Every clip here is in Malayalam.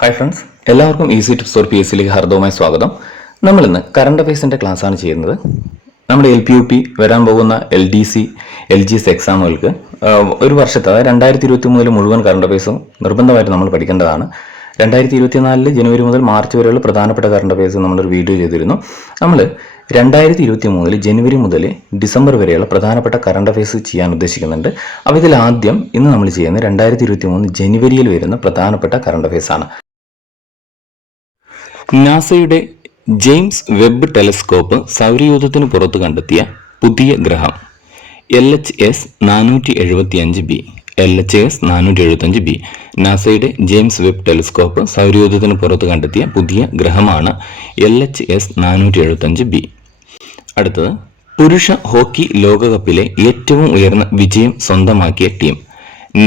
ഹായ് ഫ്രണ്ട്സ്, എല്ലാവർക്കും ഈസി ടിപ്സ് ഫോർ PSCയിലേക്ക് ഹാർദവമായ സ്വാഗതം. നമ്മളിന്ന് കറണ്ട് അഫയേഴ്സിൻ്റെ ക്ലാസ്സാണ് ചെയ്യുന്നത്. നമ്മുടെ LPUP വരാൻ പോകുന്ന LDC, LGS എക്സാമുകൾക്ക് ഒരു വർഷത്തെ, അതായത് 2023 മുഴുവൻ കറണ്ട് അഫയേഴ്സും നിർബന്ധമായിട്ട് നമ്മൾ പഠിക്കേണ്ടതാണ്. 2024 ജനുവരി മുതൽ മാർച്ച് വരെയുള്ള പ്രധാനപ്പെട്ട കറണ്ട് അഫയേഴ്സ് നമ്മളൊരു വീഡിയോ ചെയ്തിരുന്നു. നമ്മൾ 2023 ജനുവരി മുതൽ ഡിസംബർ വരെയുള്ള പ്രധാനപ്പെട്ട കറണ്ട് അഫയേഴ്സ് ചെയ്യാൻ ഉദ്ദേശിക്കുന്നുണ്ട്. അപ്പോൾ ഇതിൽ ആദ്യം ഇന്ന് നമ്മൾ ചെയ്യുന്നത് 2023 ജനുവരിയിൽ വരുന്ന പ്രധാനപ്പെട്ട കറണ്ട് അഫയേഴ്സ് ആണ്. നാസയുടെ ജെയിംസ് വെബ് ടെലസ്കോപ്പ് സൗരയൂഥത്തിന് പുറത്ത് കണ്ടെത്തിയ പുതിയ ഗ്രഹം LHS 475b. LHS 475b. നാസയുടെ ജെയിംസ് വെബ് ടെലസ്കോപ്പ് സൗരയൂഥത്തിന് പുറത്ത് കണ്ടെത്തിയ പുതിയ ഗ്രഹമാണ് LHS 475b. അടുത്തത്, പുരുഷ ഹോക്കി ലോകകപ്പിലെ ഏറ്റവും ഉയർന്ന വിജയം സ്വന്തമാക്കിയ ടീം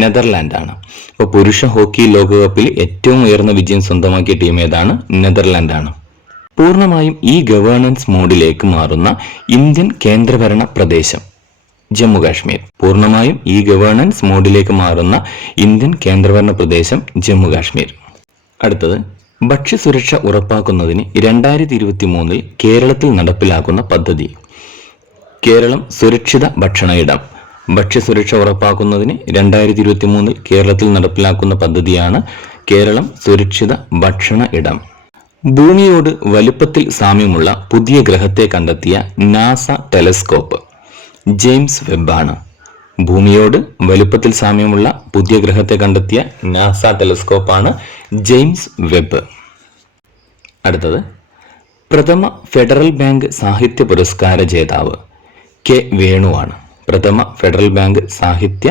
നെതർലാൻഡാണ്. അപ്പോൾ പുരുഷ ഹോക്കി ലോകകപ്പിൽ ഏറ്റവും ഉയർന്ന വിജയം സ്വന്തമാക്കിയ ടീം ഏതാണ്? നെതർലാൻഡാണ്. പൂർണ്ണമായും ഈ ഗവേണൻസ് മോഡിലേക്ക് മാറുന്ന ഇന്ത്യൻ കേന്ദ്രഭരണ പ്രദേശം ജമ്മു കാശ്മീർ. പൂർണ്ണമായും ഈ ഗവേണൻസ് മോഡിലേക്ക് മാറുന്ന ഇന്ത്യൻ കേന്ദ്രഭരണ പ്രദേശം ജമ്മു കാശ്മീർ. അടുത്തത്, ഭക്ഷ്യസുരക്ഷ ഉറപ്പാക്കുന്നതിന് 2023 കേരളത്തിൽ നടപ്പിലാക്കുന്ന പദ്ധതി കേരളം സുരക്ഷിത ഭക്ഷണ ഇടം. ഭക്ഷ്യസുരക്ഷ ഉറപ്പാക്കുന്നതിന് 2023 കേരളത്തിൽ നടപ്പിലാക്കുന്ന പദ്ധതിയാണ് കേരളം സുരക്ഷിത ഭക്ഷണ ഇടം. ഭൂമിയോട് വലുപ്പത്തിൽ സാമ്യമുള്ള പുതിയ ഗ്രഹത്തെ കണ്ടെത്തിയ നാസ ടെലസ്കോപ്പ് ജെയിംസ് വെബ് ആണ്. ഭൂമിയോട് വലുപ്പത്തിൽ സാമ്യമുള്ള പുതിയ ഗ്രഹത്തെ കണ്ടെത്തിയ നാസ ടെലസ്കോപ്പാണ് ജെയിംസ് വെബ്. അടുത്തത്, പ്രഥമ ഫെഡറൽ ബാങ്ക് സാഹിത്യ പുരസ്കാര ജേതാവ് K. വേണുവാണ്. പ്രഥമ ഫെഡറൽ ബാങ്ക് സാഹിത്യ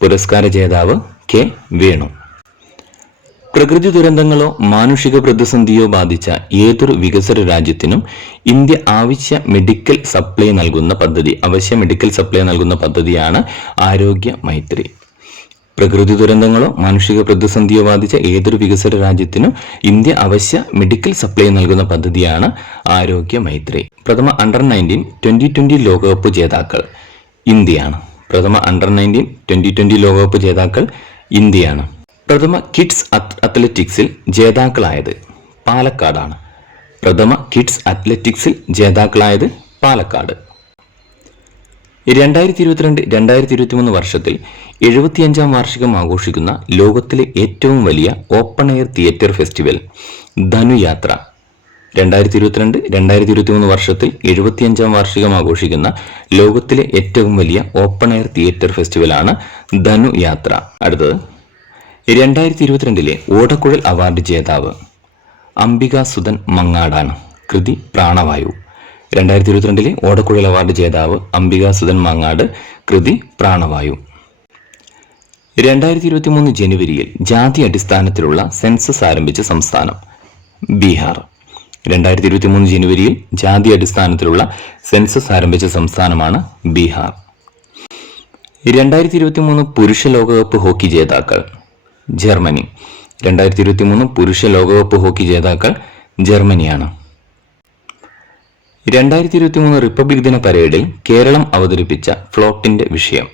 പുരസ്കാര ജേതാവ് K. വേണു. പ്രകൃതി ദുരന്തങ്ങളോ മാനുഷിക പ്രതിസന്ധിയോ ബാധിച്ച ഏതൊരു വികസ്വര രാജ്യത്തിനും ഇന്ത്യ അവശ്യ മെഡിക്കൽ സപ്ലൈ നൽകുന്ന പദ്ധതിയാണ് ആരോഗ്യ മൈത്രി. പ്രകൃതി ദുരന്തങ്ങളോ മാനുഷിക പ്രതിസന്ധിയോ ബാധിച്ച ഏതൊരു വികസ്വര രാജ്യത്തിനും ഇന്ത്യ അവശ്യ മെഡിക്കൽ സപ്ലൈ നൽകുന്ന പദ്ധതിയാണ് ആരോഗ്യ മൈത്രി. പ്രഥമ അണ്ടർ-19 2020 ലോകകപ്പ് ജേതാക്കൾ ഇന്ത്യയാണ്. പ്രഥമ അണ്ടർ-19 2020 ലോകകപ്പ് ജേതാക്കൾ ഇന്ത്യയാണ്. പ്രഥമ കിഡ്സ് അത്ലറ്റിക്സിൽ ജേതാക്കളായത് പാലക്കാടാണ്. പ്രഥമ കിഡ്സ് അത്ലറ്റിക്സിൽ ജേതാക്കളായത് പാലക്കാട്. 2022-2023 വർഷത്തിൽ 75-ാം വാർഷികം ആഘോഷിക്കുന്ന ലോകത്തിലെ ഏറ്റവും വലിയ ഓപ്പൺ എയർ തിയേറ്റർ ഫെസ്റ്റിവൽ ധനുയാത്ര. 2022-2023 വർഷത്തിൽ 75-ാം വാർഷികം ആഘോഷിക്കുന്ന ലോകത്തിലെ ഏറ്റവും വലിയ ഓപ്പൺ എയർ തിയേറ്റർ ഫെസ്റ്റിവലാണ് ധനുയാത്ര. അടുത്തത്, 2022 ഓടക്കുഴൽ അവാർഡ് ജേതാവ് അംബിക സുധൻ മങ്ങാടാണ്. കൃതി പ്രാണവായു. 2022 ഓടക്കുഴൽ അവാർഡ് ജേതാവ് അംബിക സുധൻ മങ്ങാട്. കൃതി പ്രാണവായു. 2023 ജനുവരിയിൽ ജാതി അടിസ്ഥാനത്തിലുള്ള സെൻസസ് ആരംഭിച്ച സംസ്ഥാനം ബീഹാർ. 2023 ജനുവരിയിൽ ജാതി അടിസ്ഥാനത്തിലുള്ള സെൻസസ് ആരംഭിച്ച സംസ്ഥാനമാണ് ബീഹാർ. 2023 പുരുഷ ലോകകപ്പ് ഹോക്കി ജേതാക്കൾ ജർമ്മനി. 2023 പുരുഷ ലോകകപ്പ് ഹോക്കി ജേതാക്കൾ ജർമ്മനിയാണ്. 2023 റിപ്പബ്ലിക് ദിന പരേഡിൽ കേരളം അവതരിപ്പിച്ച ഫ്ലോട്ടിന്റെ വിഷയം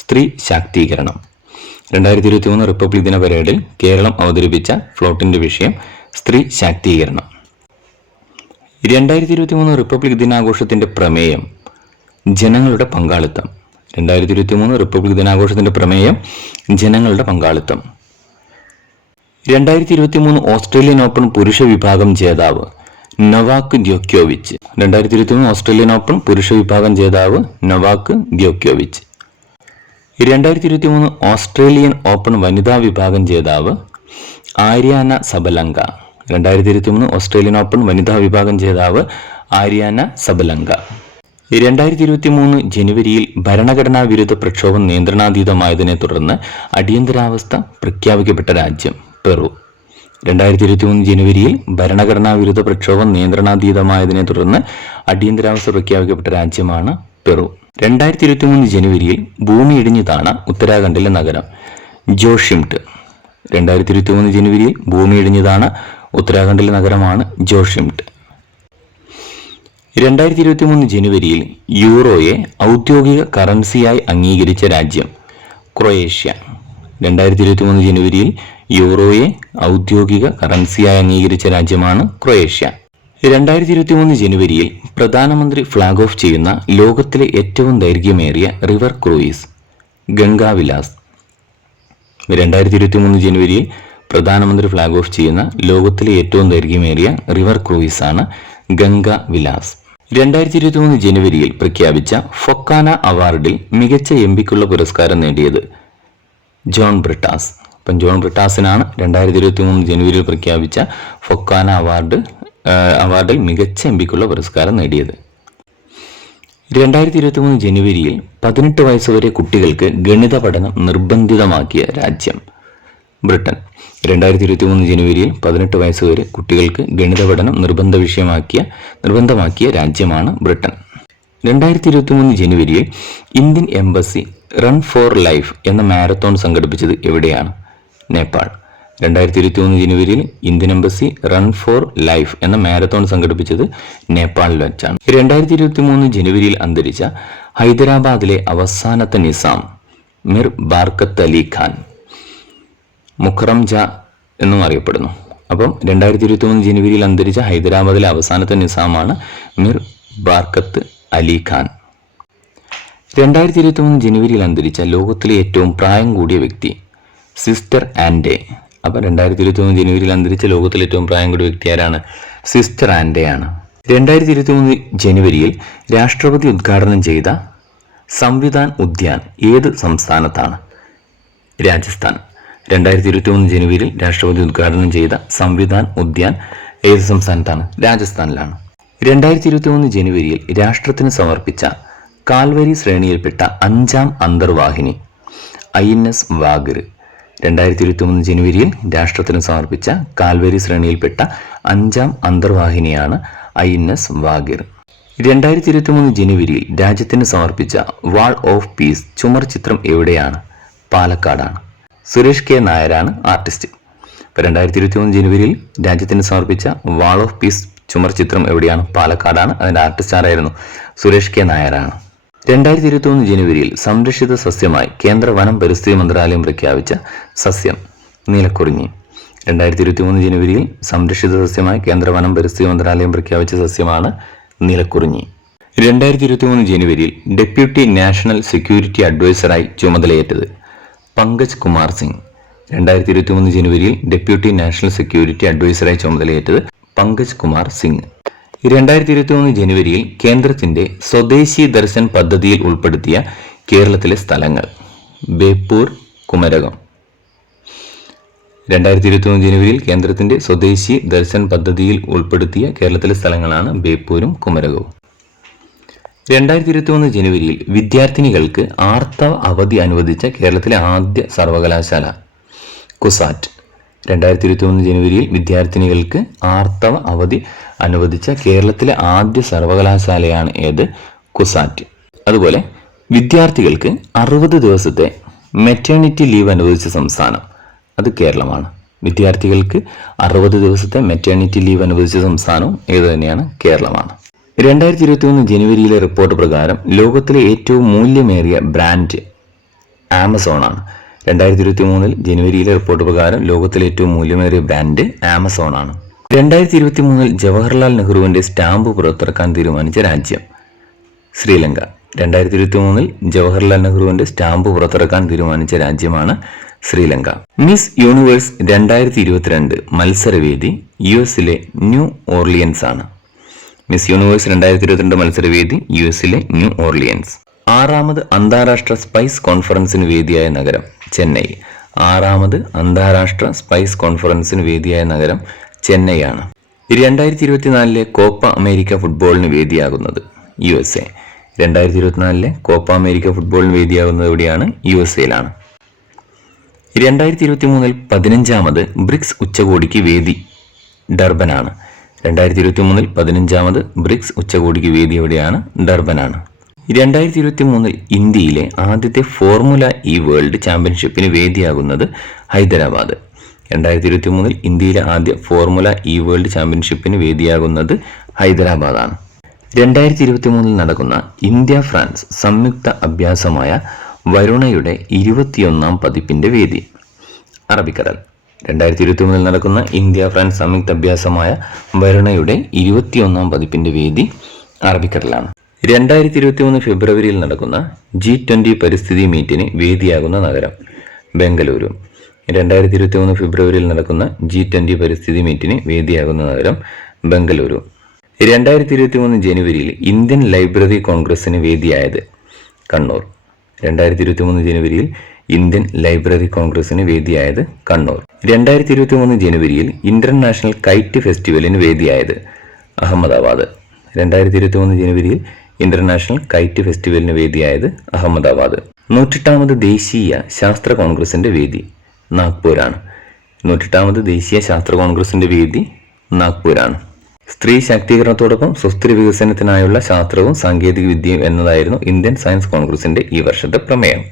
സ്ത്രീ ശാക്തീകരണം. 2023 റിപ്പബ്ലിക് ദിന പരേഡിൽ കേരളം അവതരിപ്പിച്ച ഫ്ലോട്ടിന്റെ വിഷയം സ്ത്രീ ശാക്തീകരണം. 2023 റിപ്പബ്ലിക് ദിനാഘോഷത്തിന്റെ പ്രമേയം ജനങ്ങളുടെ പങ്കാളിത്തം. 2023 റിപ്പബ്ലിക് ദിനാഘോഷത്തിന്റെ പ്രമേയം ജനങ്ങളുടെ പങ്കാളിത്തം. 2023 ഓസ്ട്രേലിയൻ ഓപ്പൺ പുരുഷ വിഭാഗം ജേതാവ് നൊവാക് ദ്യോക്കോവിച്ച്. 2023 ഓസ്ട്രേലിയൻ ഓപ്പൺ പുരുഷ വിഭാഗം ജേതാവ് നൊവാക് ദ്യോക്കോവിച്ച്. 2023 ഓസ്ട്രേലിയൻ ഓപ്പൺ വനിതാ വിഭാഗം ജേതാവ് ആര്യാന സബലങ്ക. 2023 ഓസ്ട്രേലിയൻ ഓപ്പൺ വനിതാ വിഭാഗം ജേതാവ് ആര്യാന സബലങ്ക. 2023 ജനുവരിയിൽ ഭരണഘടനാ വിരുദ്ധ പ്രക്ഷോഭം നിയന്ത്രണാതീതമായതിനെ തുടർന്ന് അടിയന്തരാവസ്ഥ പ്രഖ്യാപിക്കപ്പെട്ട രാജ്യം പെറു. 2023 ജനുവരിയിൽ ഭരണഘടനാ വിരുദ്ധ പ്രക്ഷോഭം നിയന്ത്രണാതീതമായതിനെ തുടർന്ന് അടിയന്തരാവസ്ഥ പ്രഖ്യാപിക്കപ്പെട്ട രാജ്യമാണ് പെറു. 2023 ജനുവരിയിൽ ഭൂമി ഇടിഞ്ഞതാണ് ഉത്തരാഖണ്ഡിലെ നഗരം ജോഷിംട്ട്. 2023 ജനുവരിയിൽ ഭൂമി ഇടിഞ്ഞതാണ് ഉത്തരാഖണ്ഡിലെ നഗരമാണ് ജോഷിംട്ട്. 2023 ജനുവരിയിൽ യൂറോയെ ഔദ്യോഗിക കറൻസിയായി അംഗീകരിച്ച രാജ്യം ക്രൊയേഷ്യ. 2023 ജനുവരിയിൽ യൂറോയെ ഔദ്യോഗിക കറൻസിയായി അംഗീകരിച്ച രാജ്യമാണ് ക്രൊയേഷ്യ. 2023 ജനുവരിയിൽ പ്രധാനമന്ത്രി ഫ്ലാഗ് ഓഫ് ചെയ്യുന്ന ലോകത്തിലെ ഏറ്റവും ദൈർഘ്യമേറിയ റിവർ ക്രൂയിസ് ഗംഗാവിലാസ്. 2023 ജനുവരിയിൽ പ്രധാനമന്ത്രി ഫ്ലാഗ് ഓഫ് ചെയ്യുന്ന ലോകത്തിലെ ഏറ്റവും ദൈർഘ്യമേറിയ റിവർ ക്രൂയിസ് ആണ് ഗംഗാവിലാസ്. 2023 ജനുവരിയിൽ പ്രഖ്യാപിച്ച ഫൊക്കാന അവാർഡിൽ മികച്ച എംപിക്കുള്ള പുരസ്കാരം നേടിയത് ജോൺ ബ്രിട്ടാസ്. അപ്പം ജോൺ ബ്രിട്ടാസിനാണ് 2023 ജനുവരിയിൽ പ്രഖ്യാപിച്ച ഫൊക്കാന അവാർഡിൽ മികച്ച എംപിക്കുള്ള പുരസ്കാരം നേടിയത്. 2023 ജനുവരിയിൽ 18 വയസ്സുവരെ കുട്ടികൾക്ക് ഗണിത പഠനം നിർബന്ധിതമാക്കിയ രാജ്യം ബ്രിട്ടൻ. 2023 ജനുവരിയിൽ 18 വയസ്സുവരെ കുട്ടികൾക്ക് ഗണിത പഠനം നിർബന്ധമാക്കിയ രാജ്യമാണ് ബ്രിട്ടൻ. 2023 ജനുവരിയിൽ Indian embassy run four life എന്ന മാരത്തോൺ സംഘടിപ്പിച്ചത് എവിടെയാണ്? നേപ്പാൾ. 2023 ജനുവരിയിൽ Indian embassy run four life എന്ന മാരത്തോൺ സംഘടിപ്പിച്ചത് നേപ്പാളിൽ വെച്ചാണ്. 2023 ജനുവരിയിൽ അന്തരിച്ച ഹൈദരാബാദിലെ അവസാനത്തെ നിസാം മിർ ബാർക്കത്ത് അലി ഖാൻ മുഖറം ജ എന്നും അറിയപ്പെടുന്നു. അപ്പം 2023 ജനുവരിയിൽ അന്തരിച്ച ഹൈദരാബാദിലെ അവസാനത്തെ നിസാമാണ് മിർ ബാർക്കത്ത് അലി ഖാൻ. 2023 ജനുവരിയിൽ അന്തരിച്ച ലോകത്തിലെ ഏറ്റവും പ്രായം കൂടിയ വ്യക്തി സിസ്റ്റർ ആൻഡെ. അപ്പം 2023 ജനുവരിയിൽ അന്തരിച്ച ലോകത്തിലെ ഏറ്റവും പ്രായം കൂടിയ വ്യക്തി ആരാണ്? സിസ്റ്റർ ആൻഡെയാണ്. 2023 ജനുവരിയിൽ രാഷ്ട്രപതി ഉദ്ഘാടനം ചെയ്ത സംവിധാൻ ഉദ്യാൻ ഏത് സംസ്ഥാനത്താണ്? രാജസ്ഥാൻ. 2023 ജനുവരിയിൽ രാഷ്ട്രപതി ഉദ്ഘാടനം ചെയ്ത സംവിധാൻ ഉദ്യാൻ ഏത് സംസ്ഥാനത്താണ്? രാജസ്ഥാനിലാണ്. 2023 ജനുവരിയിൽ രാഷ്ട്രത്തിന് സമർപ്പിച്ച കാൽവരി ശ്രേണിയിൽപ്പെട്ട 5ാം അന്തർവാഹിനി INS വാഗർ. 2023 ജനുവരിയിൽ രാഷ്ട്രത്തിന് സമർപ്പിച്ച കാൽവരി ശ്രേണിയിൽപ്പെട്ട 5ാം അന്തർവാഹിനിയാണ് INS വാഗർ. 2023 ജനുവരിയിൽ രാജ്യത്തിന് സമർപ്പിച്ച വാൾ ഓഫ് പീസ് ചുമർ ചിത്രം എവിടെയാണ്? പാലക്കാടാണ്. സുരേഷ് കെ നായരാണ് ആർട്ടിസ്റ്റ്. ഇപ്പോൾ 2023 ജനുവരിയിൽ രാജ്യത്തിന് സമർപ്പിച്ച വാൾ ഓഫ് പീസ് ചുമർ ചിത്രം എവിടെയാണ്? പാലക്കാടാണ്. അതിൻ്റെ ആർട്ടിസ്റ്റ് ആരായിരുന്നു? സുരേഷ് കെ നായരാണ്. 2023 ജനുവരിയിൽ സംരക്ഷിത സസ്യമായി കേന്ദ്ര വനം പരിസ്ഥിതി മന്ത്രാലയം പ്രഖ്യാപിച്ച സസ്യം നീലക്കുറിഞ്ഞി. 2023 ജനുവരിയിൽ സംരക്ഷിത സസ്യമായി കേന്ദ്ര വനം പരിസ്ഥിതി മന്ത്രാലയം പ്രഖ്യാപിച്ച സസ്യമാണ് നീലക്കുറിഞ്ഞി. 2023 ജനുവരിയിൽ ഡെപ്യൂട്ടി നാഷണൽ സെക്യൂരിറ്റി അഡ്വൈസറായി ചുമതലയേറ്റത് പങ്കജ് കുമാർ സിംഗ്. 2023 ജനുവരിയിൽ ഡെപ്യൂട്ടി നാഷണൽ സെക്യൂരിറ്റി അഡ്വൈസറായി ചുമതലയേറ്റത് പങ്കജ് കുമാർ സിംഗ്. 2023 ജനുവരിയിൽ കേന്ദ്രത്തിന്റെ സ്വദേശി ദർശൻ പദ്ധതിയിൽ ഉൾപ്പെടുത്തിയ കേരളത്തിലെ സ്ഥലങ്ങൾ ബേപ്പൂർ, കുമരകം. 2023 ജനുവരിയിൽ കേന്ദ്രത്തിന്റെ സ്വദേശി ദർശൻ പദ്ധതിയിൽ ഉൾപ്പെടുത്തിയ കേരളത്തിലെ സ്ഥലങ്ങളാണ് ബേപ്പൂരും കുമരകവും. 2023 ജനുവരിയിൽ വിദ്യാർത്ഥിനികൾക്ക് ആർത്തവ അവധി അനുവദിച്ച കേരളത്തിലെ ആദ്യ സർവകലാശാല കുസാറ്റ്. 2023 ജനുവരിയിൽ വിദ്യാർത്ഥിനികൾക്ക് ആർത്തവ അവധി അനുവദിച്ച കേരളത്തിലെ ആദ്യ സർവകലാശാലയാണ് ഏത്? കുസാറ്റ്. അതുപോലെ വിദ്യാർത്ഥികൾക്ക് 60 ദിവസത്തെ മെറ്റേണിറ്റി ലീവ് അനുവദിച്ച സംസ്ഥാനം അത് കേരളമാണ്. വിദ്യാർത്ഥികൾക്ക് 60 ദിവസത്തെ മെറ്റേണിറ്റി ലീവ് അനുവദിച്ച സംസ്ഥാനവും ഏത് തന്നെയാണ്? കേരളമാണ്. 2023 ജനുവരിയിലെ റിപ്പോർട്ട് പ്രകാരം ലോകത്തിലെ ഏറ്റവും മൂല്യമേറിയ ബ്രാൻഡ് ആമസോണാണ്. 2023 ജനുവരിയിലെ റിപ്പോർട്ട് പ്രകാരം ലോകത്തിലെ ഏറ്റവും മൂല്യമേറിയ ബ്രാൻഡ് ആമസോണാണ്. 2023 ജവഹർലാൽ നെഹ്റുവിന്റെ സ്റ്റാമ്പ് പുറത്തിറക്കാൻ തീരുമാനിച്ച രാജ്യം ശ്രീലങ്ക. 2023 ജവഹർലാൽ നെഹ്റുവിന്റെ സ്റ്റാമ്പ് പുറത്തിറക്കാൻ തീരുമാനിച്ച രാജ്യമാണ് ശ്രീലങ്ക. മിസ് യൂണിവേഴ്സ് 2022 മത്സരവേദി US-ലെ ന്യൂ ഓർലിയൻസ് ആണ്. മിസ് യൂണിവേഴ്സ് 2022 മത്സരവേദി US-ലെ ന്യൂ ഓർലിയൻസ്. 6ാമത് അന്താരാഷ്ട്ര സ്പൈസ് കോൺഫറൻസിന് വേദിയായ നഗരം ചെന്നൈ. 6ാമത് അന്താരാഷ്ട്ര സ്പൈസ് കോൺഫറൻസിന് വേദിയായ നഗരം ചെന്നൈയാണ്. 2024 കോപ്പ അമേരിക്ക ഫുട്ബോളിന് വേദിയാകുന്നത് USA. 2024 കോപ്പ അമേരിക്ക ഫുട്ബോളിന് വേദിയാകുന്നത് എവിടെയാണ്? USA-ലാണ്. 2023 15ാമത് ബ്രിക്സ് ഉച്ചകോടിക്ക് വേദി ഡർബനാണ്. 2023 15ാമത് ബ്രിക്സ് ഉച്ചകോടിക്ക് വേദി എവിടെയാണ്? ഡർബനാണ്. 2023 ഇന്ത്യയിലെ ആദ്യത്തെ ഫോർമുല ഇ വേൾഡ് ചാമ്പ്യൻഷിപ്പിന് വേദിയാകുന്നത് ഹൈദരാബാദ്. 2023 ഇന്ത്യയിലെ ആദ്യ ഫോർമുല ഇ വേൾഡ് ചാമ്പ്യൻഷിപ്പിന് വേദിയാകുന്നത് ഹൈദരാബാദാണ്. 2023 നടക്കുന്ന ഇന്ത്യ ഫ്രാൻസ് സംയുക്ത അഭ്യാസമായ വരുണയുടെ 21ാം പതിപ്പിന്റെ വേദി അറബിക്കടൽ. 2021 നടക്കുന്ന ഇന്ത്യ ഫ്രാൻസ് സംയുക്ത അഭ്യാസമായ വരുണയുടെ 21ാം പതിപ്പിന്റെ വേദി അറബിക്കടലാണ്. 2023 ഫെബ്രുവരിയിൽ നടക്കുന്ന G20 പരിസ്ഥിതി മീറ്റിന് വേദിയാകുന്ന നഗരം ബംഗളൂരു. 2023 ഫെബ്രുവരിയിൽ നടക്കുന്ന G20 പരിസ്ഥിതി മീറ്റിന് വേദിയാകുന്ന നഗരം ബംഗളൂരു. 2023 ജനുവരിയിൽ ഇന്ത്യൻ ലൈബ്രറി കോൺഗ്രസിന് വേദിയായത് കണ്ണൂർ. 2023 ജനുവരിയിൽ ഇന്ത്യൻ ലൈബ്രറി കോൺഗ്രസിന് വേദിയായത് കണ്ണൂർ. 2023 ജനുവരിയിൽ ഇന്റർനാഷണൽ കൈറ്റ് ഫെസ്റ്റിവലിന് വേദിയായത് അഹമ്മദാബാദ്. 2023 ജനുവരിയിൽ ഇന്റർനാഷണൽ കൈറ്റ് ഫെസ്റ്റിവലിന് വേദിയായത് അഹമ്മദാബാദ്. 108ാമത് ദേശീയ ശാസ്ത്ര കോൺഗ്രസിന്റെ വേദി നാഗ്പൂരാണ്. 108ാമത് ദേശീയ ശാസ്ത്ര കോൺഗ്രസിന്റെ വേദി നാഗ്പൂരാണ്. സ്ത്രീ ശാക്തീകരണത്തോടൊപ്പം സുസ്ഥിര വികസനത്തിനായുള്ള ശാസ്ത്രവും സാങ്കേതിക വിദ്യയും എന്നതായിരുന്നു ഇന്ത്യൻ സയൻസ് കോൺഗ്രസിന്റെ ഈ വർഷത്തെ പ്രമേയം.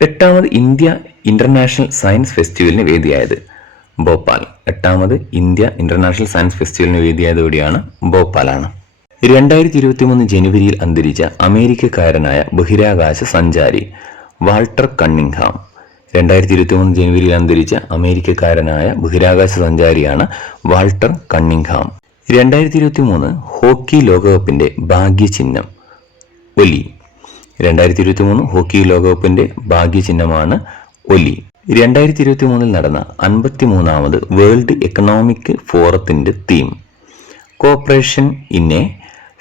8ാമത് ഇന്ത്യ ഇന്റർനാഷണൽ സയൻസ് ഫെസ്റ്റിവലിന് വേദിയായത് ഭോപ്പാൽ. 8ാമത് ഇന്ത്യ ഇന്റർനാഷണൽ സയൻസ് ഫെസ്റ്റിവലിന് വേദിയായത് എവിടെയാണ്? ഭോപ്പാലാണ്. 2023 ജനുവരിയിൽ അന്തരിച്ച അമേരിക്കക്കാരനായ ബഹിരാകാശ സഞ്ചാരി വാൾട്ടർ കണ്ണിംഗ്ഹാം. 2023 ജനുവരിയിൽ അന്തരിച്ച അമേരിക്കക്കാരനായ ബഹിരാകാശ സഞ്ചാരിയാണ് വാൾട്ടർ കണ്ണിംഗ്ഹാം. 2023 ഹോക്കി ലോകകപ്പിന്റെ ഭാഗ്യചിഹ്നം ഒലി. 2023 ഹോക്കി ലോകകപ്പിന്റെ ഭാഗ്യചിഹ്നമാണ് ഒലി. 2023 നടന്ന 53ാമത് വേൾഡ് എക്കണോമിക് ഫോറത്തിന്റെ theme cooperation in a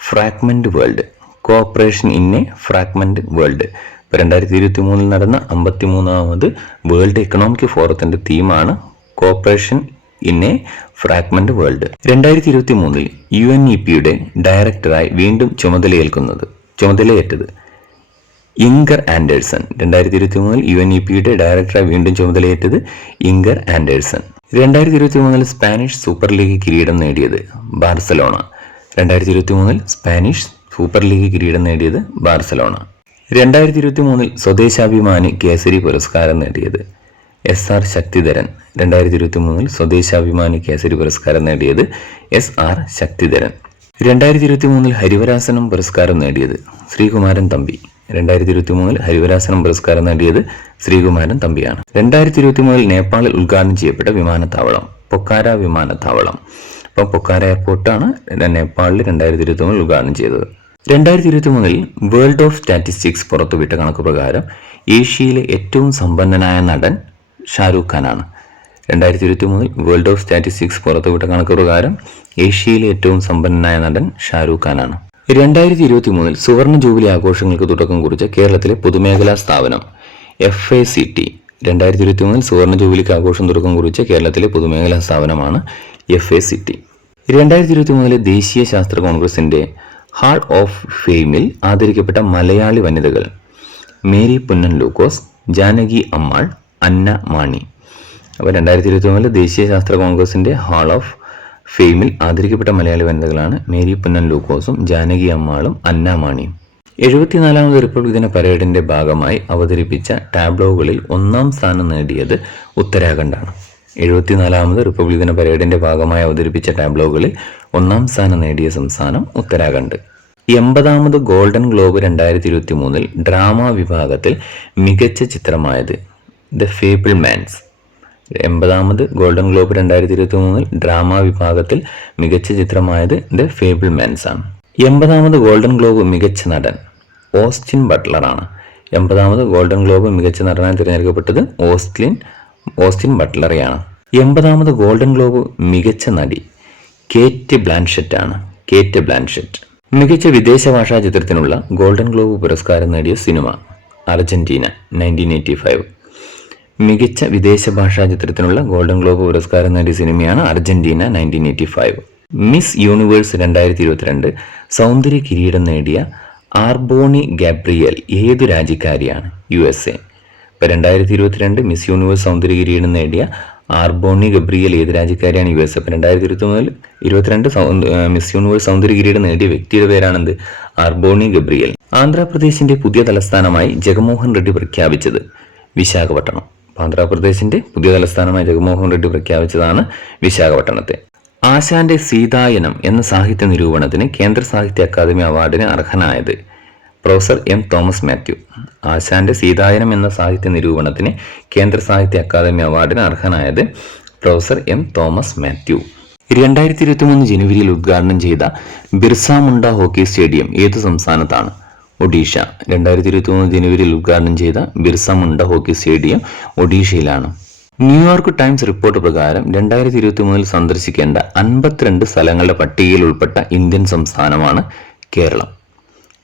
fragment world. Cooperation in a fragment world. 2023 നടന്ന 53ാമത് വേൾഡ് എക്കണോമിക് ഫോറത്തിന്റെ തീമാണ് cooperation in a fragment world. 2023 UNEP-യുടെ ഡയറക്ടറായി വീണ്ടും ചുമതലയേറ്റത് ഇംഗർ ആൻഡേഴ്സൺ. 2023 UNEP-യുടെ ഡയറക്ടറായി വീണ്ടും ചുമതലയേറ്റത് Inger Andersen. 2023 Spanish super league കിരീടം നേടിയത് ബാർസലോണ. 2023 സ്പാനിഷ് സൂപ്പർ ലീഗ് കിരീടം നേടിയത് ബാർസലോണ. 2023 സ്വദേശാഭിമാനി കേസരി പുരസ്കാരം നേടിയത് SR ശക്തിധരൻ. 2023 സ്വദേശാഭിമാനി കേസരി പുരസ്കാരം നേടിയത് SR ശക്തിധരൻ. 2023 ഹരിവരാസനം പുരസ്കാരം നേടിയത് ശ്രീകുമാരൻ തമ്പി. 2023 ഹരിവരാസനം പുരസ്കാരം നേടിയത് ശ്രീകുമാരൻ തമ്പിയാണ്. 2023 നേപ്പാളിൽ ഉദ്ഘാടനം ചെയ്യപ്പെട്ട വിമാനത്താവളം പൊക്കാര വിമാനത്താവളം. അപ്പോൾ പൊക്കാര എയർപോർട്ടാണ് നേപ്പാളിൽ 2023 ഉദ്ഘാടനം ചെയ്തത്. 2023 വേൾഡ് ഓഫ് സ്റ്റാറ്റിസ്റ്റിക്സ് പുറത്തുവിട്ട കണക്ക് പ്രകാരം ഏഷ്യയിലെ ഏറ്റവും സമ്പന്നനായ നടൻ ഷാരൂഖ് ഖാനാണ്. 2023 വേൾഡ് ഓഫ് സ്റ്റാറ്റിസ്റ്റിക്സ് പുറത്തുവിട്ട കണക്ക് പ്രകാരം ഏഷ്യയിലെ ഏറ്റവും സമ്പന്നനായ നടൻ ഷാരൂഖ് ഖാനാണ്. 2023 സുവർണ ജൂബിലി ആഘോഷങ്ങൾക്ക് തുടക്കം കുറിച്ച കേരളത്തിലെ പൊതുമേഖലാ സ്ഥാപനം FACT. 2023 സുവർണ ജൂബിലിക്ക് ആഘോഷം തുടക്കം കുറിച്ച കേരളത്തിലെ പൊതുമേഖലാ സ്ഥാപനമാണ് FACT. 2023 ദേശീയ ശാസ്ത്ര കോൺഗ്രസിന്റെ ഹാൾ ഓഫ് ഫെയിമിൽ ആദരിക്കപ്പെട്ട മലയാളി വനിതകൾ മേരി പുന്നൻ ലൂക്കോസ്, ജാനകി അമ്മാൾ, അന്ന മാണി. അപ്പോൾ 2023 ദേശീയ ശാസ്ത്ര കോൺഗ്രസിന്റെ ഹാൾ ഓഫ് ഫെയിമിൽ ആദരിക്കപ്പെട്ട മലയാളി വനിതകളാണ് മേരി പുന്നൻ ലൂക്കോസും ജാനകി അമ്മാളും അന്ന മാണിയും. 74ാമത് റിപ്പബ്ലിക് ദിന പരേഡിന്റെ ഭാഗമായി അവതരിപ്പിച്ച ടാബ്ലോകളിൽ 1ാം സ്ഥാനം നേടിയത് ഉത്തരാഖണ്ഡാണ്. 74ാമത് റിപ്പബ്ലിക് ദിന പരേഡിന്റെ ഭാഗമായി അവതരിപ്പിച്ച ടാബ്ലോകളിൽ 1ാം സ്ഥാനം നേടിയ സംസ്ഥാനം ഉത്തരാഖണ്ഡ്. 80ാമത് ഗോൾഡൻ ഗ്ലോബ് 2023 ഡ്രാമ വിഭാഗത്തിൽ മികച്ച ചിത്രമായത് ദ ഫേബിൾമാൻസ്. 80ാമത് ഗോൾഡൻ ഗ്ലോബ് 2023 ഡ്രാമ വിഭാഗത്തിൽ മികച്ച ചിത്രമായത് ദ ഫേബിൾമാൻസ് ആണ്. 80ാമത് ഗോൾഡൻ ഗ്ലോബ് മികച്ച നടൻ ഓസ്റ്റിൻ ബട്ട്ലറാണ്. 80ാമത് ഗോൾഡൻ ഗ്ലോബ് മികച്ച നടനായി തിരഞ്ഞെടുക്കപ്പെട്ടത് ഓസ്റ്റിൻ ബട്ട്ലറെയാണ്. 80ാമത് ഗോൾഡൻ ഗ്ലോബ് മികച്ച നടി കേറ്റ് ബ്ലാൻഷെറ്റ് ആണ്. കേറ്റ് ബ്ലാൻഷെറ്റ്. മികച്ച വിദേശ ഭാഷാ ചിത്രത്തിനുള്ള ഗോൾഡൻ ഗ്ലോബ് പുരസ്കാരം നേടിയ സിനിമ അർജന്റീന 1985. മികച്ച വിദേശ ഭാഷാ ചിത്രത്തിനുള്ള ഗോൾഡൻ ഗ്ലോബ് പുരസ്കാരം നേടിയ സിനിമയാണ് അർജന്റീന 1985. മിസ് യൂണിവേഴ്സ് 2022 സൗന്ദര്യ കിരീടം നേടിയ ആർബോണി ഗാബ്രിയൽ ഏതു രാജ്യക്കാരിയാണ്? USA. ഇപ്പോൾ 2022 മിസ് യൂണിവേഴ്സ് സൗന്ദര്യ കിരീടം നേടിയ ആർബോണി ഗബ്രിയൽ ഏത് രാജ്യക്കാരിയാണ്? USA. ഇപ്പോൾ 2022 മിസ് യൂണിവേഴ്സ് സൗന്ദര്യ കിരീടം നേടിയ വ്യക്തിയുടെ പേരാണെന്ത്? ആർബോണി ഗബ്രിയൽ. ആന്ധ്രാപ്രദേശിന്റെ പുതിയ തലസ്ഥാനമായി ജഗൻമോഹൻ റെഡ്ഡി പ്രഖ്യാപിച്ചത് വിശാഖപട്ടണം. ആന്ധ്രാപ്രദേശിന്റെ പുതിയ തലസ്ഥാനമായി ജഗൻമോഹൻ റെഡ്ഡി പ്രഖ്യാപിച്ചതാണ് വിശാഖപട്ടണത്തെ. ആശാന്റെ സീതായനം എന്ന സാഹിത്യ നിരൂപണത്തിന് കേന്ദ്ര സാഹിത്യ അക്കാദമി അവാർഡിന് അർഹനായത് പ്രൊഫസർ M. തോമസ് മാത്യു. ആശാന്റെ സീതായനം എന്ന സാഹിത്യ നിരൂപണത്തിന് കേന്ദ്ര സാഹിത്യ അക്കാദമി അവാർഡിന് അർഹനായത് പ്രൊഫസർ എം തോമസ് മാത്യു. 2023 ജനുവരിയിൽ ഉദ്ഘാടനം ചെയ്ത ബിർസ മുണ്ട ഹോക്കി സ്റ്റേഡിയം ഏത് സംസ്ഥാനത്താണ്? ഒഡീഷ. 2023 ജനുവരിയിൽ ഉദ്ഘാടനം ചെയ്ത ബിർസ മുണ്ട ഹോക്കി സ്റ്റേഡിയം ഒഡീഷയിലാണ്. ന്യൂയോർക്ക് ടൈംസ് റിപ്പോർട്ട് പ്രകാരം 2023 സന്ദർശിക്കേണ്ട 52 സ്ഥലങ്ങളുടെ പട്ടികയിൽ ഉൾപ്പെട്ട ഇന്ത്യൻ സംസ്ഥാനമാണ് കേരളം.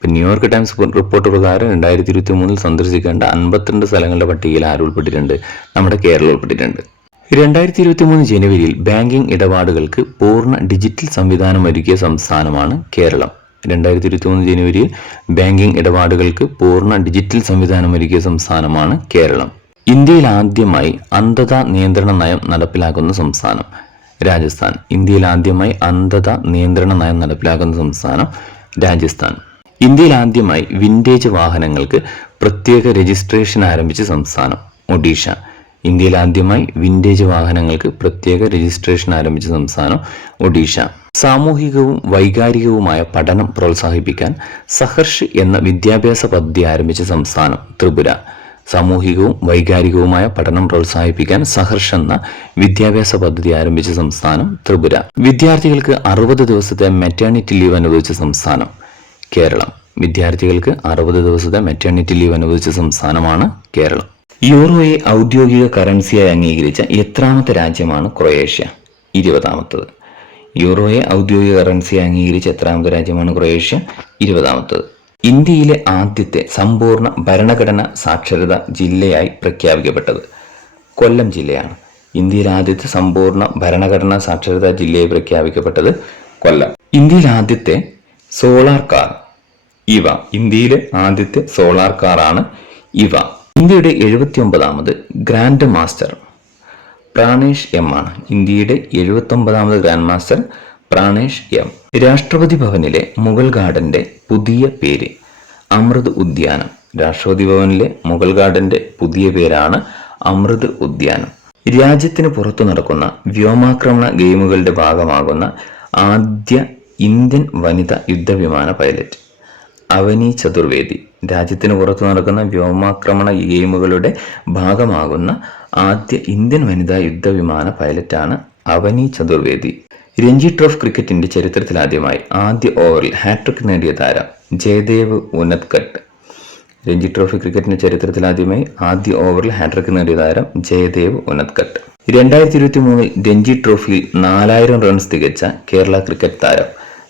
ന്യൂയോർക്ക് ടൈംസ് റിപ്പോർട്ട് പ്രകാരം 2023 സന്ദർശിക്കേണ്ട 52 സ്ഥലങ്ങളുടെ പട്ടികയിൽ ആര് ഉൾപ്പെട്ടിട്ടുണ്ട്? നമ്മുടെ കേരളം ഉൾപ്പെട്ടിട്ടുണ്ട്. 2023 ജനുവരിയിൽ ബാങ്കിംഗ് ഇടപാടുകൾക്ക് പൂർണ്ണ ഡിജിറ്റൽ സംവിധാനം ഒരുക്കിയ സംസ്ഥാനമാണ് കേരളം. 2023 ജനുവരിയിൽ ബാങ്കിംഗ് ഇടപാടുകൾക്ക് പൂർണ്ണ ഡിജിറ്റൽ സംവിധാനം ഒരുക്കിയ സംസ്ഥാനമാണ് കേരളം. ഇന്ത്യയിൽ ആദ്യമായി അന്ധത നിയന്ത്രണ നയം നടപ്പിലാക്കുന്ന സംസ്ഥാനം രാജസ്ഥാൻ. ഇന്ത്യയിൽ ആദ്യമായി അന്ധത നിയന്ത്രണ നയം നടപ്പിലാക്കുന്ന സംസ്ഥാനം രാജസ്ഥാൻ. ഇന്ത്യയിൽ ആദ്യമായി വിന്റേജ് വാഹനങ്ങൾക്ക് പ്രത്യേക രജിസ്ട്രേഷൻ ആരംഭിച്ച സംസ്ഥാനം ഒഡീഷ. ഇന്ത്യയിൽ ആദ്യമായി വിന്റേജ് വാഹനങ്ങൾക്ക് പ്രത്യേക രജിസ്ട്രേഷൻ ആരംഭിച്ച സംസ്ഥാനം ഒഡീഷ. സാമൂഹികവും വൈകാരികവുമായ പഠനം പ്രോത്സാഹിപ്പിക്കാൻ സഹർഷ് എന്ന വിദ്യാഭ്യാസ പദ്ധതി ആരംഭിച്ച സംസ്ഥാനം ത്രിപുര. സാമൂഹികവും വൈകാരികവുമായ പഠനം പ്രോത്സാഹിപ്പിക്കാൻ സഹർഷ് എന്ന വിദ്യാഭ്യാസ പദ്ധതി ആരംഭിച്ച സംസ്ഥാനം ത്രിപുര. വിദ്യാർത്ഥികൾക്ക് 60 ദിവസത്തെ മെറ്റേണിറ്റി ലീവ് അനുവദിച്ച സംസ്ഥാനം കേരളം. വിദ്യാർത്ഥികൾക്ക് 60 ദിവസത്തെ മെറ്റേണിറ്റി ലീവ് അനുവദിച്ച സംസ്ഥാനമാണ് കേരളം. യൂറോയെ ഔദ്യോഗിക കറൻസിയായി അംഗീകരിച്ച എത്രാമത്തെ രാജ്യമാണ് ക്രൊയേഷ്യ? 20ാമത്തത്. യൂറോയെ ഔദ്യോഗിക കറൻസിയായി അംഗീകരിച്ച എത്രാമത്തെ രാജ്യമാണ് ക്രൊയേഷ്യ? 20ാമത്തത്. ഇന്ത്യയിലെ ആദ്യത്തെ സമ്പൂർണ്ണ ഭരണഘടന സാക്ഷരതാ ജില്ലയായി പ്രഖ്യാപിക്കപ്പെട്ടത് കൊല്ലം ജില്ലയാണ്. ഇന്ത്യയിലെ ആദ്യത്തെ സമ്പൂർണ്ണ ഭരണഘടനാ സാക്ഷരതാ ജില്ലയായി പ്രഖ്യാപിക്കപ്പെട്ടത് കൊല്ലം. ഇന്ത്യയിലെ ആദ്യത്തെ സോളാർ കാർ ഇവ. ഇന്ത്യയിലെ ആദ്യത്തെ സോളാർ കാറാണ് ഇവ. ഇന്ത്യയുടെ 79ാമത് ഗ്രാൻഡ് മാസ്റ്റർ പ്രാണേഷ് എം ആണ്. ഇന്ത്യയുടെ 79ാമത് ഗ്രാൻഡ് മാസ്റ്റർ പ്രാണേഷ് എം. രാഷ്ട്രപതി ഭവനിലെ മുഗൾ ഗാർഡന്റെ പുതിയ പേര് അമൃത് ഉദ്യാനം. രാഷ്ട്രപതി ഭവനിലെ മുഗൾ ഗാർഡന്റെ പുതിയ പേരാണ് അമൃത് ഉദ്യാനം. രാജ്യത്തിന് പുറത്തു നടക്കുന്ന വ്യോമാക്രമണ ഗെയിമുകളുടെ ഭാഗമാകുന്ന ആദ്യ ഇന്ത്യൻ വനിതാ യുദ്ധവിമാന പൈലറ്റ് അവനി ചതുർവേദി. രാജ്യത്തിന് പുറത്തു നടക്കുന്ന വ്യോമാക്രമണ ഗെയിമുകളുടെ ഭാഗമാകുന്ന ആദ്യ ഇന്ത്യൻ വനിതാ യുദ്ധവിമാന പൈലറ്റാണ് അവനി ചതുർവേദി. രഞ്ജി ട്രോഫി ക്രിക്കറ്റിന്റെ ചരിത്രത്തിലാദ്യമായി ആദ്യ ഓവറിൽ ഹാട്രിക് നേടിയ താരം ജയദേവ് ഉനദ്കട്ട്. രഞ്ജി ട്രോഫി ക്രിക്കറ്റിന്റെ ചരിത്രത്തിലാദ്യമായി ആദ്യ ഓവറിൽ ഹാട്രിക് നേടിയ താരം ജയദേവ് ഉനദ്കട്ട്. 2023 രഞ്ജി ട്രോഫിയിൽ 4000 റൺസ് തികച്ച കേരള ക്രിക്കറ്റ് താരം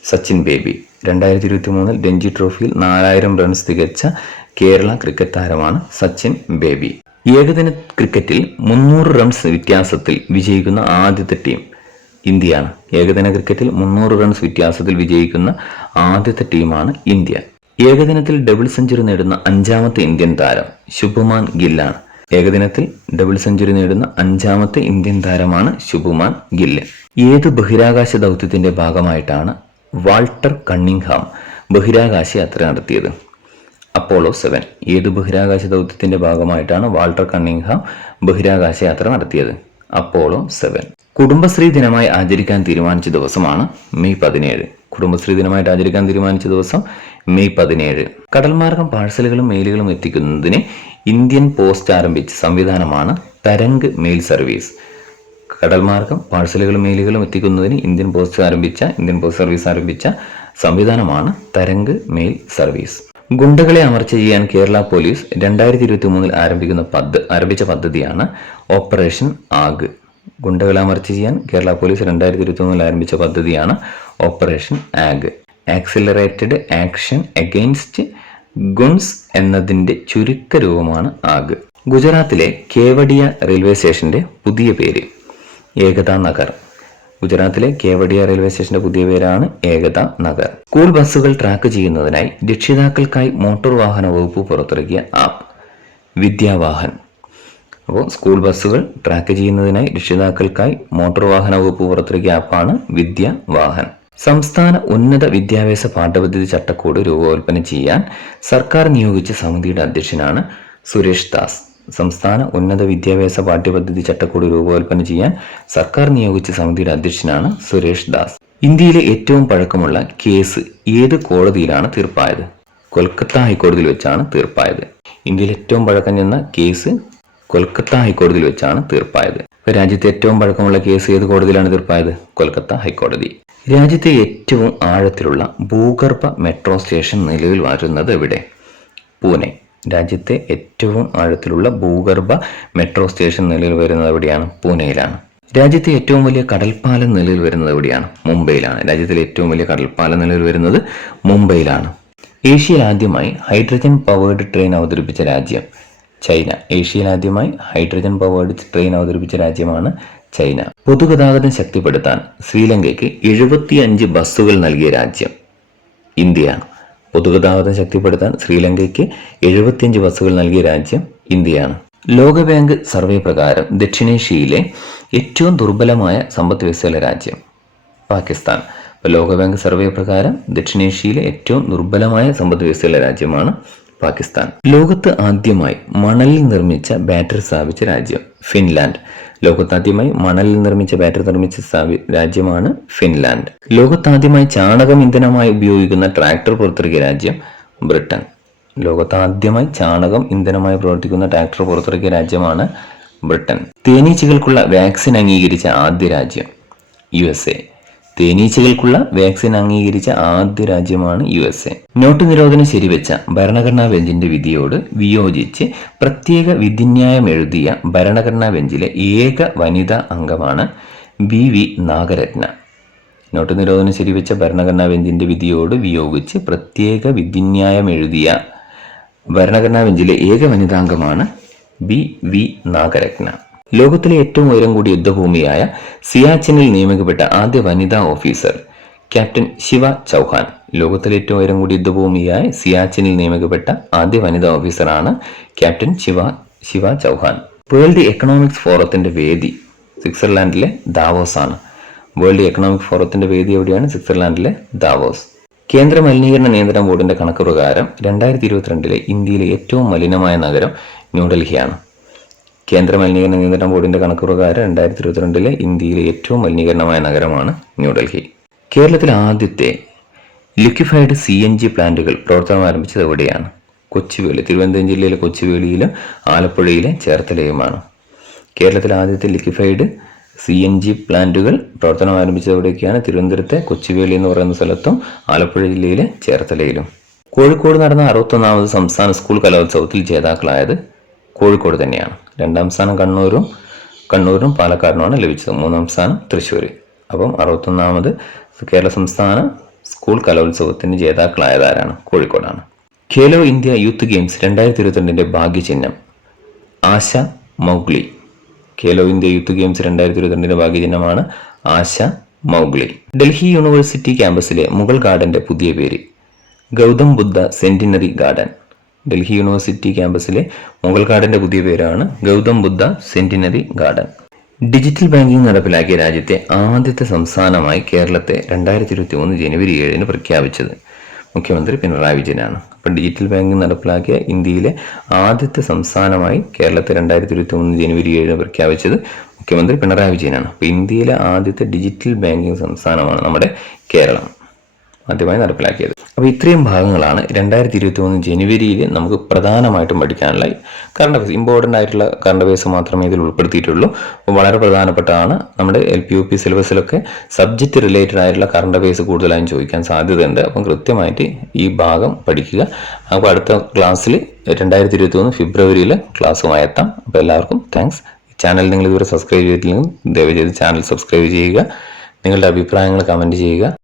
സച്ചിൻ ബേബി. 2023 രഞ്ജി ട്രോഫിയിൽ 4000 റൺസ് തികച്ച കേരള ക്രിക്കറ്റ് താരമാണ് സച്ചിൻ ബേബി. ഏകദിന ക്രിക്കറ്റിൽ 300 റൺസ് വ്യത്യാസത്തിൽ വിജയിക്കുന്ന ആദ്യത്തെ ടീം ഇന്ത്യയാണ്. ഏകദിന ക്രിക്കറ്റിൽ 300 റൺസ് വ്യത്യാസത്തിൽ വിജയിക്കുന്ന ആദ്യത്തെ ടീമാണ് ഇന്ത്യ. ഏകദിനത്തിൽ ഡബിൾ സെഞ്ചുറി നേടുന്ന 5ാമത്തെ ഇന്ത്യൻ താരം ശുഭ്മാൻ ഗില്ലാണ്. ഏകദിനത്തിൽ ഡബിൾ സെഞ്ചുറി നേടുന്ന 5ാമത്തെ ഇന്ത്യൻ താരമാണ് ശുഭ്മാൻ ഗില്ല്. ഏത് ബഹിരാകാശ ദൗത്യത്തിന്റെ ഭാഗമായിട്ടാണ് വാൾട്ടർ കണ്ണിംഗ്ഹാം ബഹിരാകാശ യാത്ര നടത്തിയത്? അപ്പോളോ 7. ഏത് ബഹിരാകാശ ദൗത്യത്തിന്റെ ഭാഗമായിട്ടാണ് വാൾട്ടർ കണ്ണിംഗ്ഹാം ബഹിരാകാശ യാത്ര നടത്തിയത്? അപ്പോളോ 7. കുടുംബശ്രീ ദിനമായി ആചരിക്കാൻ തീരുമാനിച്ച ദിവസമാണ് മെയ് 17. കുടുംബശ്രീ ദിനമായിട്ട് ആചരിക്കാൻ തീരുമാനിച്ച ദിവസം മെയ് 17. കടൽമാർഗം പാഴ്സലുകളും മെയിലുകളും എത്തിക്കുന്നതിന് ഇന്ത്യൻ പോസ്റ്റ് ആരംഭിച്ച സംവിധാനമാണ് തരംഗ് മെയിൽ സർവീസ്. കടൽമാർഗം പാഴ്സലുകളും മെയിലുകളും എത്തിക്കുന്നതിന് ഇന്ത്യൻ പോസ്റ്റ് സർവീസ് ആരംഭിച്ച സംവിധാനമാണ് തരംഗ് മെയിൽ സർവീസ്. ഗുണ്ടകളെ അമർച്ച ചെയ്യാൻ കേരള പോലീസ് 2023 ആരംഭിച്ച പദ്ധതിയാണ് ഓപ്പറേഷൻ ആഗ്. ഗുണ്ടകളെ അമർച്ച ചെയ്യാൻ കേരള പോലീസ് 2023 ആരംഭിച്ച പദ്ധതിയാണ് ഓപ്പറേഷൻ ആഗ്. ആക്സിലറേറ്റഡ് ആക്ഷൻ അഗെയിൻസ്റ്റ് ഗുൺസ് എന്നതിന്റെ ചുരുക്കരൂപമാണ് ആഗ്. ഗുജറാത്തിലെ കേവഡിയ റെയിൽവേ സ്റ്റേഷന്റെ പുതിയ പേര് ഏകതാ നഗർ. ഗുജറാത്തിലെ കേവഡിയ റെയിൽവേ സ്റ്റേഷന്റെ പുതിയ പേരാണ് ഏകതാ നഗർ. സ്കൂൾ ബസ്സുകൾ ട്രാക്ക് ചെയ്യുന്നതിനായി രക്ഷിതാക്കൾക്കായി മോട്ടോർ വാഹന വകുപ്പ് പുറത്തിറക്കിയ ആപ്പ് വിദ്യാവാഹൻ. അപ്പോൾ സ്കൂൾ ബസ്സുകൾ ട്രാക്ക് ചെയ്യുന്നതിനായി രക്ഷിതാക്കൾക്കായി മോട്ടോർ വാഹന വകുപ്പ് പുറത്തിറക്കിയ ആപ്പാണ് വിദ്യാവാഹൻ. സംസ്ഥാന ഉന്നത വിദ്യാഭ്യാസ പാഠ്യപദ്ധതി ചട്ടക്കൂട് രൂപകൽപ്പന ചെയ്യാൻ സർക്കാർ നിയോഗിച്ച സമിതിയുടെ അധ്യക്ഷനാണ് സുരേഷ് ദാസ്. സംസ്ഥാന ഉന്നത വിദ്യാഭ്യാസ പാഠ്യപദ്ധതി ചട്ടക്കൂട് രൂപകൽപ്പന ചെയ്യാൻ സർക്കാർ നിയോഗിച്ച സമിതിയുടെ അധ്യക്ഷനാണ് സുരേഷ് ദാസ്. ഇന്ത്യയിലെ ഏറ്റവും പഴക്കമുള്ള കേസ് ഏത് കോടതിയിലാണ് തീർപ്പായത്? കൊൽക്കത്ത ഹൈക്കോടതിയിൽ വെച്ചാണ് തീർപ്പായത്. ഇന്ത്യയിൽ ഏറ്റവും പഴക്കം ചെന്ന കേസ് കൊൽക്കത്ത ഹൈക്കോടതിയിൽ വെച്ചാണ് തീർപ്പായത്. ഇപ്പോൾ രാജ്യത്തെ ഏറ്റവും പഴക്കമുള്ള കേസ് ഏത് കോടതിയിലാണ് തീർപ്പായത്? കൊൽക്കത്ത ഹൈക്കോടതി. രാജ്യത്തെ ഏറ്റവും ആഴത്തിലുള്ള ഭൂഗർഭ മെട്രോ സ്റ്റേഷൻ നിലവിൽ വരുന്നത് എവിടെ? പൂനെ. രാജ്യത്തെ ഏറ്റവും ആഴത്തിലുള്ള ഭൂഗർഭ മെട്രോ സ്റ്റേഷൻ നിലവിൽ വരുന്നത് എവിടെയാണ്? പൂനെയിലാണ്. രാജ്യത്തെ ഏറ്റവും വലിയ കടൽപ്പാലം നിലവിൽ വരുന്നത് എവിടെയാണ്? മുംബൈയിലാണ്. രാജ്യത്തിലെ ഏറ്റവും വലിയ കടൽപ്പാലം നിലവിൽ വരുന്നത് മുംബൈയിലാണ്. ഏഷ്യയിൽ ആദ്യമായി ഹൈഡ്രജൻ പവേർഡ് ട്രെയിൻ അവതരിപ്പിച്ച രാജ്യം? ചൈന. ഏഷ്യയിൽ ആദ്യമായി ഹൈഡ്രജൻ പവേർഡ് ട്രെയിൻ അവതരിപ്പിച്ച രാജ്യമാണ് ചൈന. പൊതുഗതാഗതം ശക്തിപ്പെടുത്താൻ ശ്രീലങ്കയ്ക്ക് 75 ബസ്സുകൾ നൽകിയ രാജ്യം? ഇന്ത്യയാണ്. പൊതുഗതാഗതം ശക്തിപ്പെടുത്താൻ ശ്രീലങ്കയ്ക്ക് 75 ബസ്സുകൾ നൽകിയ രാജ്യം ഇന്ത്യയാണ്. ലോകബാങ്ക് സർവേ പ്രകാരം ദക്ഷിണേഷ്യയിലെ ഏറ്റവും ദുർബലമായ സമ്പദ് വ്യവസ്ഥയുള്ള രാജ്യം? പാകിസ്ഥാൻ. ലോകബാങ്ക് സർവേ പ്രകാരം ദക്ഷിണേഷ്യയിലെ ഏറ്റവും ദുർബലമായ സമ്പദ് വ്യവസ്ഥയുള്ള രാജ്യമാണ് പാകിസ്ഥാൻ. ലോകത്ത് ആദ്യമായി മണലിൽ നിർമ്മിച്ച ബാറ്ററി സ്ഥാപിച്ച രാജ്യം? ഫിൻലാൻഡ്. ലോകത്താദ്യമായി മണലിൽ നിർമ്മിച്ച ബാറ്ററി നിർമ്മിച്ച രാജ്യമാണ് ഫിൻലാൻഡ്. ലോകത്താദ്യമായി ചാണകം ഇന്ധനമായി ഉപയോഗിക്കുന്ന ട്രാക്ടർ പുറത്തിറക്കിയ രാജ്യം? ബ്രിട്ടൻ. ലോകത്താദ്യമായി ചാണകം ഇന്ധനമായി പ്രവർത്തിക്കുന്ന ട്രാക്ടർ പുറത്തിറക്കിയ രാജ്യമാണ് ബ്രിട്ടൻ. തേനീച്ചകൾക്കുള്ള വാക്സിൻ അംഗീകരിച്ച ആദ്യ രാജ്യം? USA. തേനീച്ചകൾക്കുള്ള വാക്സിൻ അംഗീകരിച്ച ആദ്യ രാജ്യമാണ് USA. നോട്ട് നിരോധനം ശരിവെച്ച ഭരണഘടനാ ബെഞ്ചിന്റെ വിധിയോട് വിയോജിച്ച് പ്രത്യേക വിധിന്യായം എഴുതിയ ഭരണഘടനാ ബെഞ്ചിലെ ഏക വനിതാ അംഗമാണ് BV നാഗരത്ന. നോട്ട് നിരോധനം ശരിവെച്ച ഭരണഘടനാ ബെഞ്ചിന്റെ വിധിയോട് വിയോജിച്ച് പ്രത്യേക വിധിന്യായം എഴുതിയ ഭരണഘടനാ ബെഞ്ചിലെ ഏക വനിതാംഗമാണ് BV നാഗരത്ന. ലോകത്തിലെ ഏറ്റവും ഉയരം കൂടിയ യുദ്ധഭൂമിയായ സിയാച്ചിനിൽ നിയമിക്കപ്പെട്ട ആദ്യ വനിതാ ഓഫീസർ? ക്യാപ്റ്റൻ ശിവ ചൗഹാൻ. ലോകത്തിലെ ഏറ്റവും ഉയരം കൂടിയ യുദ്ധഭൂമിയായ സിയാച്ചിനിൽ നിയമിക്കപ്പെട്ട ആദ്യ വനിതാ ഓഫീസറാണ് captain Shiva Chauhan. World economics ഫോറത്തിന്റെ വേദി സ്വിറ്റ്സർലാൻഡിലെ ദാവോസ് ആണ്. വേൾഡ് എക്കണോമിക് ഫോറത്തിന്റെ വേദി എവിടെയാണ്? സ്വിറ്റ്സർലാൻഡിലെ ദാവോസ്. കേന്ദ്ര മലിനീകരണ നിയന്ത്രണ ബോർഡിന്റെ കണക്ക് പ്രകാരം 2022 ഇന്ത്യയിലെ ഏറ്റവും മലിനമായ നഗരം ന്യൂഡൽഹിയാണ്. കേന്ദ്ര മലിനീകരണ നിയന്ത്രണ ബോർഡിന്റെ കണക്ക് പ്രകാരം 2022 ഇന്ത്യയിലെ ഏറ്റവും മലിനീകരണമായ നഗരമാണ് ന്യൂഡൽഹി. കേരളത്തിലെ ആദ്യത്തെ ലിക്വിഫൈഡ് CNG പ്ലാന്റുകൾ പ്രവർത്തനം ആരംഭിച്ചത് എവിടെയാണ്? കൊച്ചുവേളി. തിരുവനന്തപുരം ജില്ലയിലെ കൊച്ചുവേളിയിലും ആലപ്പുഴയിലെ ചേർത്തലയുമാണ്. കേരളത്തിലെ ആദ്യത്തെ ലിക്വിഫൈഡ് CNG പ്ലാന്റുകൾ പ്രവർത്തനം ആരംഭിച്ചത് എവിടെയൊക്കെയാണ്? തിരുവനന്തപുരത്തെ കൊച്ചുവേളി എന്ന് പറയുന്ന സ്ഥലത്തും ആലപ്പുഴ ജില്ലയിലെ ചേർത്തലയിലും. കോഴിക്കോട് നടന്ന 61ാമത് സംസ്ഥാന സ്കൂൾ കലോത്സവത്തിൽ ജേതാക്കളായത് കോഴിക്കോട് തന്നെയാണ്. 2ാം സ്ഥാനം കണ്ണൂരും പാലക്കാടിനുമാണ് ലഭിച്ചത്. 3ാം സ്ഥാനം തൃശ്ശൂർ. അപ്പം 61ാമത് കേരള സംസ്ഥാന സ്കൂൾ കലോത്സവത്തിന് ജേതാക്കളായതാരാണ്? കോഴിക്കോടാണ്. ഖേലോ ഇന്ത്യ യൂത്ത് ഗെയിംസ് 2022 ഭാഗ്യചിഹ്നം? Asha Mowgli. Khelo India youth games 2022 ഭാഗ്യചിഹ്നമാണ് ആശ മൗഗ്ലി. ഡൽഹി യൂണിവേഴ്സിറ്റി ക്യാമ്പസിലെ മുഗൾ ഗാർഡന്റെ പുതിയ പേര്? Gautam Buddha centenary garden. Delhi university ക്യാമ്പസിലെ മുഗൾ ഗാർഡന്റെ പുതിയ പേരാണ് Gautam Buddha centenary garden. Digital banking നടപ്പിലാക്കിയ രാജ്യത്തെ ആദ്യത്തെ സംസ്ഥാനമായി കേരളത്തെ 2023 ജനുവരി 7 പ്രഖ്യാപിച്ചത് മുഖ്യമന്ത്രി പിണറായി വിജയനാണ്. അപ്പം ഡിജിറ്റൽ ബാങ്കിംഗ് നടപ്പിലാക്കിയ ഇന്ത്യയിലെ ആദ്യത്തെ സംസ്ഥാനമായി കേരളത്തെ 2023 ജനുവരി 7 പ്രഖ്യാപിച്ചത് മുഖ്യമന്ത്രി പിണറായി വിജയനാണ്. അപ്പോൾ ഇന്ത്യയിലെ ആദ്യത്തെ ഡിജിറ്റൽ ബാങ്കിംഗ് സംസ്ഥാനമാണ് നമ്മുടെ കേരളം ആദ്യമായി നടപ്പിലാക്കിയത്. അപ്പോൾ ഇത്രയും ഭാഗങ്ങളാണ് 2023 ജനുവരിയിൽ നമുക്ക് പ്രധാനമായിട്ടും പഠിക്കാനുള്ള കറണ്ട് അഫയേഴ്സ്. ഇമ്പോർട്ടൻ്റ് ആയിട്ടുള്ള കറണ്ട് അഫയേഴ്സ് മാത്രമേ ഇതിൽ ഉൾപ്പെടുത്തിയിട്ടുള്ളൂ. അപ്പോൾ വളരെ പ്രധാനപ്പെട്ടതാണ്. നമ്മുടെ LPUP സിലബസിലൊക്കെ സബ്ജക്റ്റ് റിലേറ്റഡ് ആയിട്ടുള്ള കറണ്ട് അഫയേഴ്സ് കൂടുതലായും ചോദിക്കാൻ സാധ്യതയുണ്ട്. അപ്പം കൃത്യമായിട്ട് ഈ ഭാഗം പഠിക്കുക. അപ്പോൾ അടുത്ത ക്ലാസ്സിൽ 2023 ഫെബ്രുവരിയിൽ ക്ലാസ്സുമായി എത്താം. അപ്പോൾ എല്ലാവർക്കും താങ്ക്സ്. ചാനൽ നിങ്ങൾ ഇതുവരെ സബ്സ്ക്രൈബ് ചെയ്തിട്ടില്ലെങ്കിൽ ദയവ് ചെയ്ത് ചാനൽ സബ്സ്ക്രൈബ് ചെയ്യുക. നിങ്ങളുടെ അഭിപ്രായങ്ങൾ കമൻറ്റ് ചെയ്യുക.